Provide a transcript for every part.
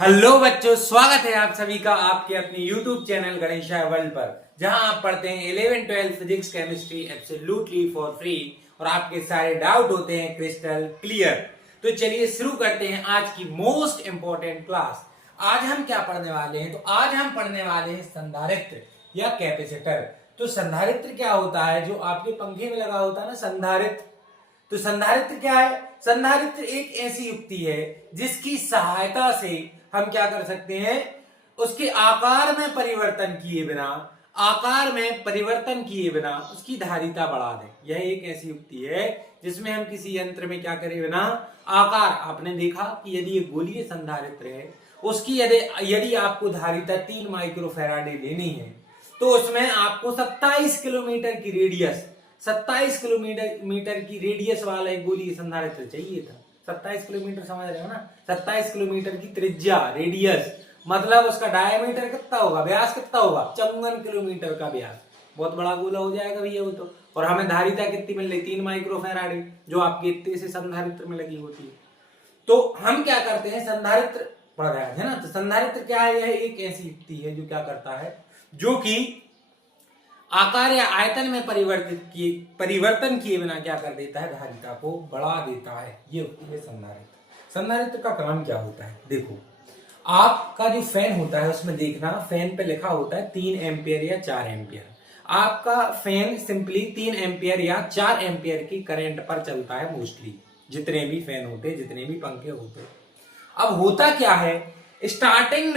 Hello बच्चों, स्वागत है आप सभी का आपके अपने YouTube चैनल गणेशा वर्ल्ड पर, जहां आप पढ़ते हैं 11 12 physics chemistry absolutely for free और आपके सारे डाउट होते हैं क्रिस्टल क्लियर। तो चलिए शुरू करते हैं आज की मोस्ट इंपॉर्टेंट क्लास। आज हम क्या पढ़ने वाले हैं? तो आज हम पढ़ने वाले हैं संधारित्र या कैपेसिटर। तो संधारित्र क्या होता है? जो आपके पंखे में लगा होता है ना, संधारित्र। तो संधारित्र क्या है? संधारित्र एक ऐसी युक्ति है जिसकी सहायता से हम क्या कर सकते हैं, उसके आकार में परिवर्तन किए बिना उसकी धारिता बढ़ा दें। यह एक ऐसी युक्ति है जिसमें हम किसी यंत्र में क्या करें बिना आकार। आपने देखा कि यदि एक गोलीय संधारित्र है, उसकी यदि आपको धारिता 3 माइक्रोफैराडे लेनी है, तो उसमें आपको 27 किलोमीटर की रेडियस 27 किलोमीटर की रेडियस वाला एक गोलीय संधारित्र चाहिए था। 27 किलोमीटर समझ रहे हो ना? 27 किलोमीटर की त्रिज्या, रेडियस, मतलब उसका डायमीटर कितना होगा, व्यास कितना होगा? 54 किलोमीटर का व्यास। बहुत बड़ा गोला हो जाएगा भैया वो तो। और हमें धारिता कितनी मिल रही? 3 माइक्रोफैराडे, जो आपके इतने से संधारित्र में लगी होती है। तो हम क्या करते हैं, संधारित्र पढ़ रहे हैं ना। तो संधारित्र क्या है? यह एक ऐसी युक्ति है जो क्या करता है, जो कि आकार या आयतन में परिवर्तन किए बिना क्या कर देता है, धारिता को बढ़ा देता है। ये होती है संधारित्र। संधारित्र का काम क्या होता है? देखो, आपका जो फैन होता है उसमें देखना, फैन पे लिखा होता है 3 एम्पियर या 4 एम्पियर। आपका फैन सिंपली 3 एम्पियर या 4 एम्पियर की करंट पर चलता है मोस्टली, जितने भी फैन होते, जितने भी पंखे होते। अब होता क्या है, स्टार्टिंग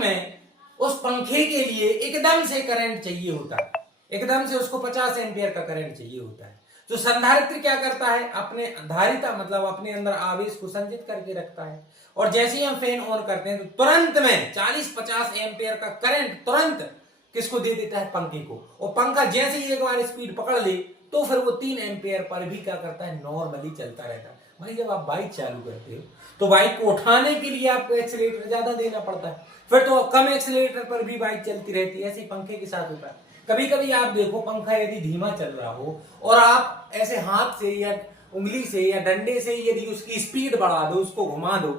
में उस पंखे के लिए एकदम से करंट चाहिए होता है, एकदम से उसको 50 एम्पियर का करंट चाहिए होता है। तो संधारित्र क्या करता है, अपने धारिता मतलब अपने अंदर आवेश को संचित करके रखता है। और जैसे ही हम फैन ऑन करते हैं तो तुरंत में 40-50 एम्पियर का करंट तुरंत किसको दे देता है, पंखे को। और पंखा जैसे ही एक बार स्पीड पकड़ ले तो फिर वो 3 एम्पियर पर भी क्या करता है, नॉर्मली चलता रहता है। भाई जब आप बाइक चालू करते हो तो बाइक को उठाने के लिए आपको एक्सीलरेटर ज्यादा देना पड़ता है, फिर तो कम एक्सीलरेटर पर भी बाइक चलती रहती है। ऐसे ही पंखे के साथ होता है। कभी कभी आप देखो, पंखा यदि धीमा चल रहा हो और आप ऐसे हाथ से या उंगली से या डंडे से यदि उसकी स्पीड बढ़ा दो, उसको घुमा दो,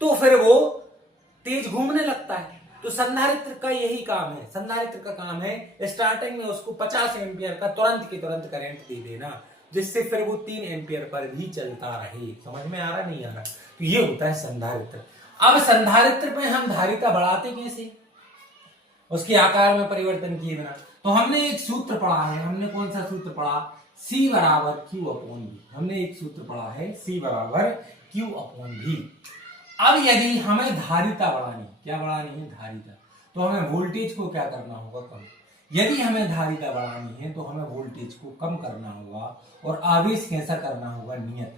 तो फिर वो तेज घूमने लगता है। तो संधारित्र का यही काम है। संधारित्र का काम है स्टार्टिंग में उसको 50 एम्पियर का तुरंत के तुरंत करंट दे देना, जिससे फिर वो 3 एम्पियर पर भी चलता रहे। समझ में आ रहा नहीं आ रहा? तो ये होता है संधारित्र। अब संधारित्र में हम धारिता बढ़ाते कैसे, उसके आकार में परिवर्तन किए बिना? तो हमने एक सूत्र पढ़ा है। हमने कौन सा सूत्र पढ़ा? C बराबर Q अपॉन V। हमने एक सूत्र पढ़ा है, C बराबर Q अपॉन V। अब यदि हमें धारिता बढ़ानी, क्या बढ़ानी है, धारिता, तो हमें वोल्टेज को क्या करना होगा, कम। यदि हमें धारिता बढ़ानी है तो हमें वोल्टेज को कम करना होगा और आवेश कैसा करना होगा, नियत।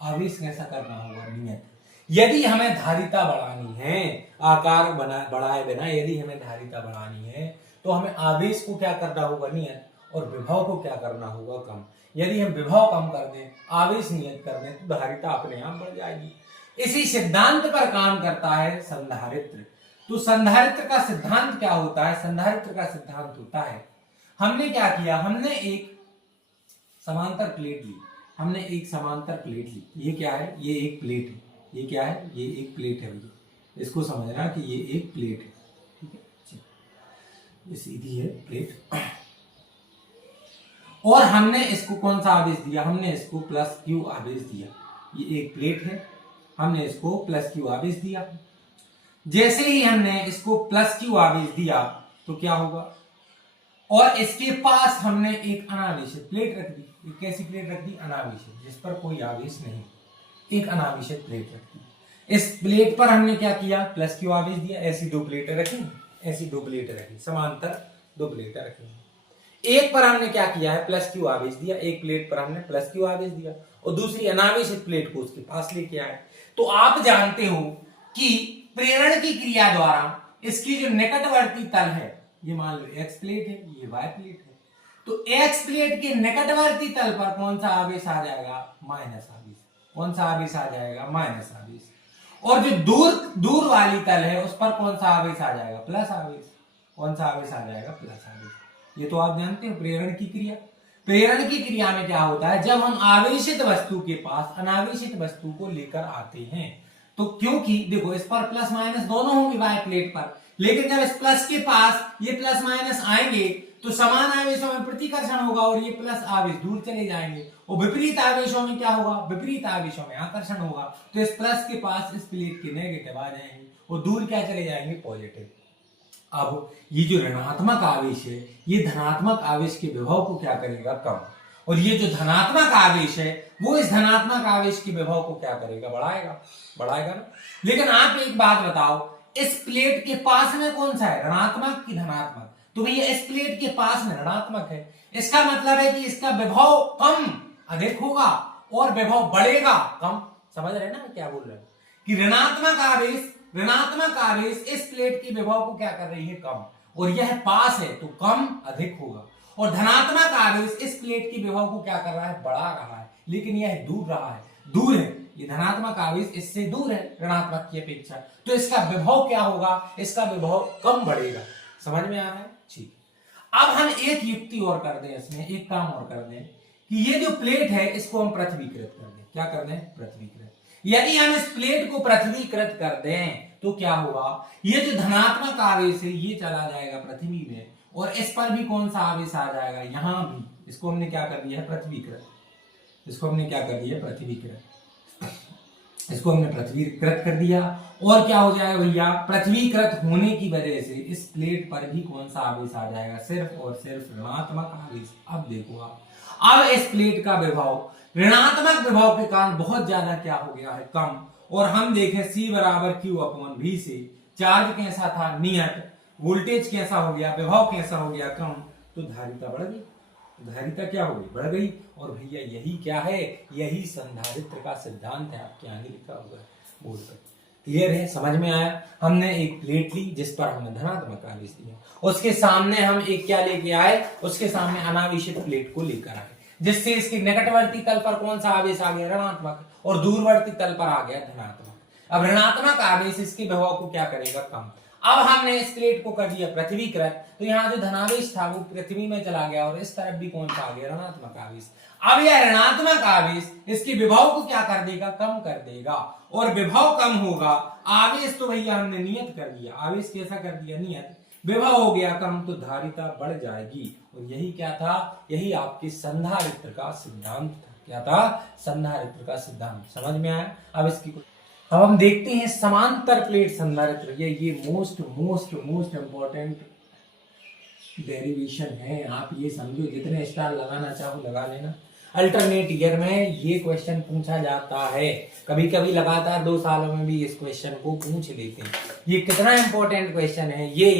आवेश कैसा करना होगा, नियत। यदि हमें धारिता बढ़ानी है, आकार बढ़ाए बिना यदि हमें धारिता बढ़ानी है तो हमें आवेश को क्या करना होगा, नियत, और विभव को क्या करना होगा, कम। यदि हम विभव कम कर दें, आवेश नियत कर दें, तो धारिता अपने आप बढ़ जाएगी। इसी सिद्धांत पर काम करता है संधारित्र। तो संधारित्र का सिद्धांत क्या होता है? संधारित्र का सिद्धांत होता है, हमने क्या किया, हमने एक समांतर प्लेट ली। ये क्या है? ये एक प्लेट है। ये क्या है? ये एक प्लेट है। इसको समझना कि ये एक प्लेट है, ठीक है? ये सीधी है प्लेट। और हमने इसको कौन सा आवेश दिया? हमने इसको प्लस क्यू आवेश दिया। ये एक प्लेट है, हमने इसको प्लस क्यू आवेश दिया। जैसे ही हमने इसको प्लस क्यू आवेश दिया तो क्या होगा, और इसके पास हमने एक अनावेशित प्लेट रख दी। एक कैसी प्लेट रख दी? अनावेशित, जिस पर कोई आवेश नहीं, एक अनावेशित प्लेट रख दी। इस प्लेट पर हमने क्या किया, प्लस क्यू आवेश दिया। ऐसी 2 प्लेटें रखी, समांतर 2 प्लेटें रखी। एक पर हमने क्या किया है, प्लस क्यू आवेश दिया। एक प्लेट पर हमने प्लस क्यू आवेश दिया और दूसरी अनावेशित प्लेट को उसके पास लेके आए। तो आप जानते हो कि प्रेरण की क्रिया द्वारा इसकी जो निकटवर्ती तल है, ये मान लो एक्स प्लेट है, ये वाई प्लेट है, तो एक्स प्लेट के निकटवर्ती तल पर कौन सा आवेश आ जाएगा, माइनस आवेश। कौन सा आवेश आ जाएगा, माइनस आवेश। और जो दूर वाली तल है उस पर कौन सा आवेश आ जाएगा, प्लस आवेश। कौन सा आवेश आ जाएगा, प्लस आवेश। ये तो आप जानते हो प्रेरण की क्रिया। प्रेरण की क्रिया में क्या होता है, जब हम आवेशित वस्तु के पास अनावेशित वस्तु को लेकर आते हैं तो क्योंकि देखो इस पर प्लस माइनस दोनों होंगे वाई प्लेट पर, लेकिन जब इस प्लस के पास ये प्लस माइनस आएंगे तो समान आवेशों में प्रतिकर्षण होगा और ये प्लस आवेश दूर चले जाएंगे, और विपरीत आवेशों में क्या होगा, विपरीत आवेशों में आकर्षण होगा। तो इस प्लस के पास इस प्लेट के नेगेटिव आ जाएंगे और दूर क्या चले जाएंगे, पॉजिटिव। अब ये जो ऋणात्मक आवेश है ये धनात्मक आवेश के विभव को क्या करेगा, कम, और ये जो धनात्मक आवेश है वो इस धनात्मक आवेश के विभव को क्या करेगा, बढ़ाएगा, बढ़ाएगा ना। लेकिन आप एक बात बताओ, इस प्लेट के पास में कौन सा है, ऋणात्मक की धनात्मक? तो भैया इस प्लेट के पास में ऋणात्मक है, इसका मतलब है कि इसका विभव कम अधिक होगा और विभव बढ़ेगा कम। समझ रहे ना मैं क्या बोल रहा हूं, कि ऋणात्मक आवेश इस प्लेट के विभव को क्या कर रही है, कम, और यह पास है तो कम अधिक होगा, और धनात्मक आवेश इस प्लेट के विभव को क्या कर रहा है, बढ़ा रहा है, लेकिन यह दूर रहा है, दूर है, ये धनात्मक आवेश इससे दूर है ऋणात्मक की अपेक्षा, तो इसका विभव क्या होगा, इसका विभव कम बढ़ेगा। समझ में आ रहा है, ठीक। अब हम एक युक्ति और कर दें, इसमें एक काम और कर दें कि ये जो प्लेट है इसको हम पृथ्वीकृत कर दें। क्या कर दें, पृथ्वीकृत। यदि हम इस प्लेट को पृथ्वीकृत कर दें तो क्या होगा, ये जो धनात्मक आवेश है ये चला जाएगा पृथ्वी में, और इस पर भी कौन सा आवेश आ जाएगा, यहां भी, इसको हमने क्या कर दिया है, पृथ्वीकृत, इसको हमने क्या कर दिया, पृथ्वीकृत, इसको हमने पृथ्वीकृत कर दिया, और क्या हो जाएगा भैया, पृथ्वीकृत होने की वजह से इस प्लेट पर भी कौन सा आवेश आ जाएगा, सिर्फ और सिर्फ ऋणात्मक आवेश। अब देखो आप, अब इस प्लेट का विभव ऋणात्मक विभव के कारण बहुत ज्यादा क्या हो गया है, कम, और हम देखें C बराबर Q/V से चार्ज कैसा था, नियत, वोल्टेज कैसा हो गया, विभव कैसा हो गया, कम, तो धारिता बढ़ गई, धारिता क्या हो गई, बढ़ गई। और भैया यही क्या है, यही संधारित्र का सिद्धांत है, आपके आगे लिखा हुआ है बोर्ड पर। क्लियर है, समझ में आया। हमने एक प्लेट ली जिस पर हमने धनात्मक आवेश दिया, उसके सामने हम एक क्या लेके आए, उसके सामने अनावेशित प्लेट को लेकर आए, जिससे इसके निकटवर्ती तल पर कौन सा आवेश आ गया, ऋणात्मक, और दूरवर्ती तल पर आ गया धनात्मक। अब ऋणात्मक आवेश इसके विभव को क्या करेगा, कम। अब हमने इस प्लेट को कर दिया पृथ्वीकृत, तो यहाँ जो धनावेश था वो पृथ्वी में चला गया, और इस तरफ भी कौन सा आ गया, ऋणात्मक आवेश। अब यह ऋणात्मक आवेश इसके विभव को क्या कर देगा, कम कर देगा, और विभव कम होगा, आवेश तो भैया हमने नियत कर दिया, आवेश कैसा कर दिया, नियत, विभव हो गया कम, तो धारिता बढ़ जाएगी। और यही क्या था, यही आपके संधारित्र का सिद्धांत था। क्या था, संधारित्र का सिद्धांत। समझ में आया। अब हम देखते हैं समांतर प्लेट संधारित्र। ये मोस्ट इंपॉर्टेंट डेरिवेशन है। आप ये समझो, जितने स्टार लगाना चाहो लगा लेना। अल्टरनेट ईयर में ये क्वेश्चन पूछा जाता है, कभी कभी लगातार 2 सालों में भी इस क्वेश्चन को पूछ लेते हैं। ये कितना इंपॉर्टेंट क्वेश्चन है ये।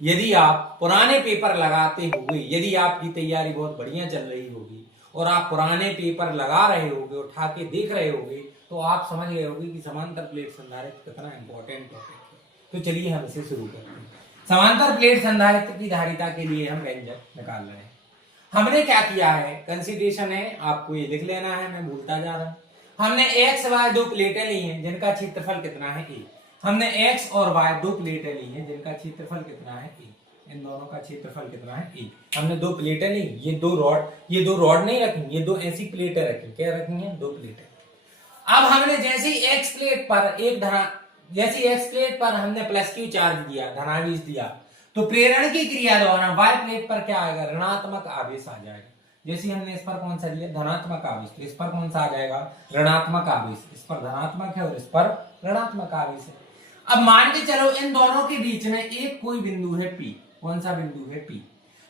यदि आप पुराने पेपर लगाते हुए, यदि आपकी तैयारी बहुत बढ़िया चल रही होगी और आप पुराने पेपर लगा रहे होगे, उठा के देख रहे होगे, तो आप समझ गए होगे कि समांतर प्लेट संधारित्र कितना इंपॉर्टेंट टॉपिक है। तो चलिए हम इसे शुरू करते हैं। समांतर प्लेट संधारित्र की धारिता के लिए हम व्यंजक निकाल रहे हैं। हमने क्या किया है, कंसीडरेशन है, आपको ये लिख लेना है, मैं भूलता जा रहा हूं। हमने x y 2 प्लेटें ली हैं जिनका क्षेत्रफल कितना है, a। हमने x और y 2 प्लेटें ली हैं जिनका क्षेत्रफल कितना है, a। इन दोनों का क्षेत्रफल कितना है, a। हमने 2 प्लेटें ली, ये दो रॉड नहीं रखी, ये 2 ऐसी प्लेटें रखी। क्या रखी है, 2 प्लेटें। अब हमने जैसे ही x प्लेट पर हमने प्लस Q चार्ज दिया, धनावेश दिया, तो प्रेरण की क्रिया द्वारा y प्लेट पर क्या आएगा, ऋणात्मक आवेश आ जाएगा। जैसे हमने इस पर कौन सा दिया, धनात्मक आवेश, तो इस पर कौन सा आ जाएगा, ऋणात्मक आवेश। इस पर धनात्मक है और इस पर ऋणात्मक आवेश है। अब मान के चलो इन दोनों के बीच में एक कोई बिंदु है P। कौन सा बिंदु है, P।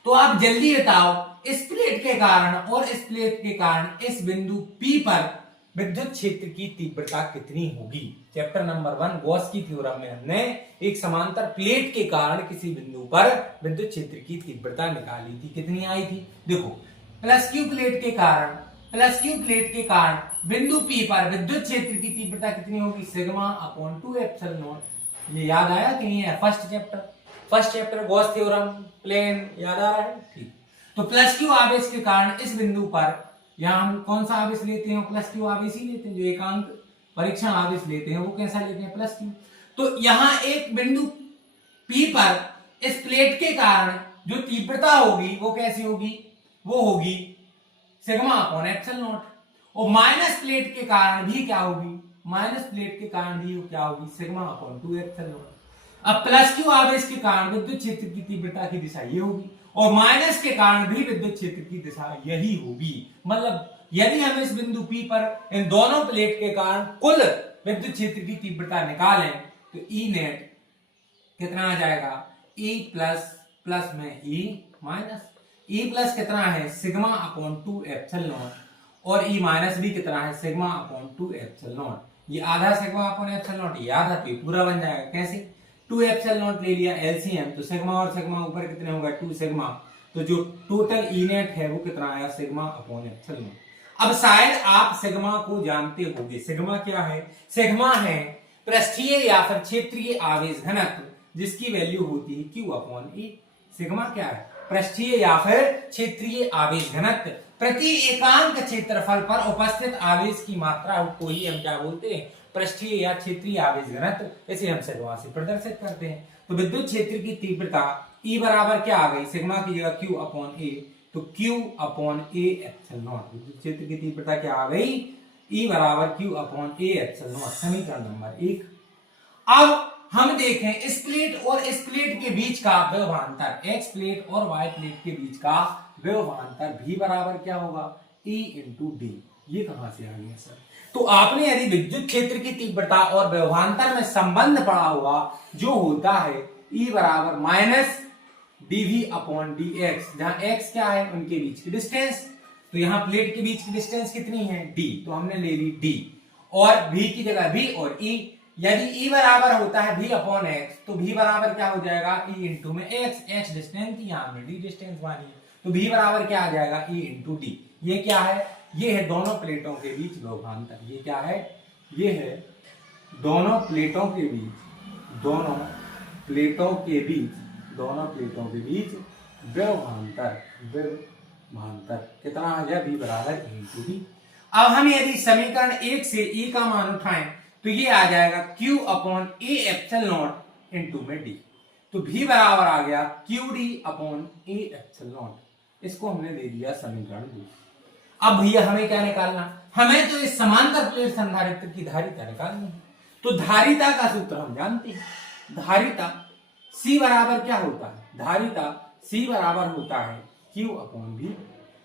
तो आप जल्दी बताओ, इस प्लेट के कारण और इस प्लेट के कारण इस बिंदु P पर विद्युत क्षेत्र की तीव्रता कितनी होगी। चैप्टर नंबर 1 गॉस की थ्योरम में हमने एक समांतर प्लेट के कारण किसी बिंदु पर विद्युत क्षेत्र की तीव्रता निकाली थी। कितनी आई थी, देखो, प्लस क्यू प्लेट के कारण बिंदु P पर विद्युत क्षेत्र की तीव्रता कितनी होगी, सिग्मा अपॉन 2 एप्सिलॉन नॉट। ये याद आया कि नहीं है, first chapter Gauss theorem, plane, याद आ रहा है, ठीक। तो प्लस क्यू आवेश के कारण इस बिंदु पर, यहाँ हम कौन सा आवेश लेते हैं, प्लस क्यू आवेश ही लेते हैं। जो एकांक परीक्षण आवेश लेते हैं वो कैसा लेते हैं, प्लस क्यू। तो यहाँ एक बिंदु P पर इस प्लेट के कारण जो तीव्रता होगी वो कैसी होगी, वो होगी सिग्मा अपॉन एप्सिलॉन नॉट। और माइनस प्लेट के कारण भी क्या होगी, माइनस प्लेट के कारण भी क्या होगी, सिग्मा अपॉन 2 एप्सिलॉन नॉट। अब प्लस क्यू आवेश के कारण विद्युत क्षेत्र की तीव्रता की दिशा ये होगी और माइनस के कारण भी विद्युत क्षेत्र की दिशा यही होगी। मतलब यदि हम इस बिंदु P पर इन दोनों प्लेट के कारण कुल विद्युत क्षेत्र की तीव्रता निकालें तो E नेट कितना आ जाएगा, E प्लस प्लस में E माइनस, E प्लस कितना है सिग्मा अपॉन 2 एप्सिलॉन नॉट और E माइनस भी कितना है सिग्मा अपॉन 2 एप्सिलॉन नॉट। ये आधा सिग्मा अपॉन एप्सिलॉन नॉट, ये आधा, तो पूरा बन जाएगा। कैसे, 2 एप्सिलॉन नॉट ले लिया एलसीएम, तो सिग्मा और सिग्मा ऊपर कितने होगा 2 सिग्मा, तो जो टोटल ई नेट है वो कितना आया सिग्मा अपॉन एप्सिलॉन नॉट। अब शायद आप सिग्मा को जानते होंगे, सिग्मा क्या है, सिग्मा है पृष्ठीय या फिर क्षेत्रीय आवेश घनत्व जिसकी वैल्यू होती है Q अपॉन E। सिग्मा क्या है, पृष्ठीय या फिर क्षेत्रीय आवेश घनत्व प्रति एकांक क्षेत्रफल पर उपस्थित आवेश की मात्रा को ही हम क्या बोलते हैं, पृष्ठीय या क्षेत्रीय आवेश घनत्व। इसे हम सिग्मा से प्रदर्शित करते हैं। तो विद्युत क्षेत्र की तीव्रता E बराबर क्या आ गई, सिग्मा की जगह Q अपॉन A, तो Q upon A epsilon not. विद्युत क्षेत्र की तीव्रता क्या आ गई, E बराबर Q upon A epsilon not, समीकरण नंबर 1। अब हम देखें इस प्लेट और इस प्लेट के बीच का व्यवहांतर, X प्लेट और Y प्लेट के बीच का व्यवहांतर V बराबर क्या होगा, E इंटू डी। ये कहां से आ गया सर, तो आपने यदि विद्युत क्षेत्र की तीव्रता और व्यवहांतर में संबंध पढ़ा होगा जो होता है E बराबर माइनस dV अपॉन dx, जहां x क्या है उनके बीच की डिस्टेंस, तो यहां प्लेट के बीच की डिस्टेंस कितनी है d, तो हमने ले ली d और v की जगह v और e। यदि e बराबर होता है v अपॉन x तो v बराबर क्या हो जाएगा e इंटू में x डिस्टेंस थी, यहां हमने d डिस्टेंस मानी, तो v बराबर क्या आ जाएगा e इंटू डी। ये क्या है, ये है दोनों प्लेटों के बीच व्यवहांतर। ये क्या है, ये है दोनों प्लेटों के बीच, दोनों प्लेटों के बीच व्यवहांतर, व्यवहांतर कितना आ गया v बराबर e इंटू डी। अब हम यदि समीकरण 1 से e का मान उठाएं तो ये आ जाएगा Q upon A epsilon not into में D, तो V बराबर आ गया QD upon A epsilon not. इसको हमने दे दिया समीकरण 2। अब भैया हमें क्या निकालना, हमें तो इस समांतर प्लेट संधारित्र की धारिता निकालनी है। तो धारिता का सूत्र हम जानते हैं, धारिता C बराबर क्या होता है, धारिता C बराबर होता है Q अपॉन V,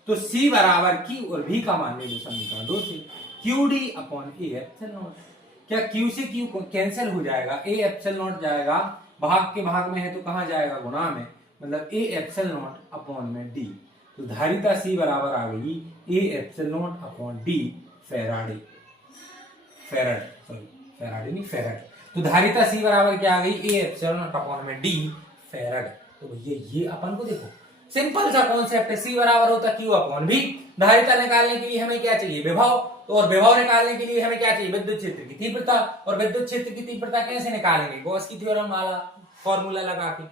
तो C बराबर Q और V का मान ले लो समीकरण 2 से, QD upon A epsilon not. क्या Q से Q कैंसिल हो जाएगा, A एप्सिलॉन नॉट जाएगा, भाग के भाग में है तो कहां जाएगा, गुणा में, मतलब A एप्सिलॉन नॉट अपॉन में D, तो धारिता C बराबर आ गई A epsilon not upon D Faraday, Faraday नहीं फैराड, तो धारिता C बराबर क्या आ गई A एप्सिलॉन नॉट अपॉन में D फैराड। तो भैया ये अपन को देखो सिंपल सा कॉन्सेप्ट है, C बराबर होता Q अपॉन V। धारिता निकालने के लिए हमें क्या चाहिए, विभव, तो और विभव निकालने के लिए हमें क्या चाहिए, विद्युत क्षेत्र की तीव्रता, और विद्युत क्षेत्र की तीव्रता कैसे निकालेंगे, गॉस की थ्योरम वाला फॉर्मूला लगा के।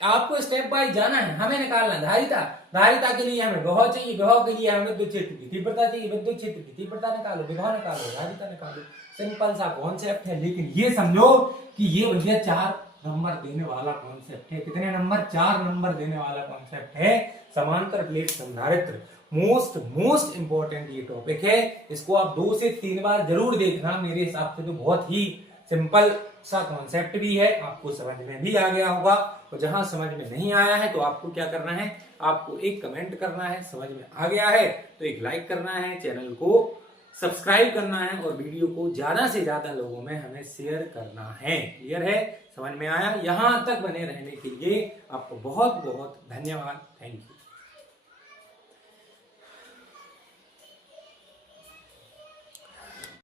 आपको स्टेप बाय जाना है, हमें निकालना धारिता, धारिता के लिए हमें विभव चाहिए, विभव के लिए हमें विद्युत क्षेत्र की तीव्रता चाहिए, विद्युत क्षेत्र की तीव्रता निकालो, विभव निकालो, धारिता निकालो। सिंपल सा कॉन्सेप्ट है, लेकिन ये समझो कि ये भैया 4 नंबर देने वाला कॉन्सेप्ट है। कितने नंबर, 4 नंबर देने वाला कॉन्सेप्ट है समांतर प्लेट संधारित्र। मोस्ट इंपॉर्टेंट ये टॉपिक है, इसको आप 2 से 3 बार जरूर देखना। मेरे हिसाब से तो बहुत ही सिंपल सा कॉन्सेप्ट भी है, आपको समझ में भी आ गया होगा। और जहां समझ में नहीं आया है तो आपको क्या करना है, आपको एक कमेंट करना है। समझ में आ गया है तो एक लाइक करना है, चैनल को सब्सक्राइब करना है और वीडियो को ज्यादा से ज्यादा लोगों में हमें शेयर करना है। क्लियर है, समझ में आया? यहां तक बने रहने के लिए आपको बहुत बहुत धन्यवाद। Thank you.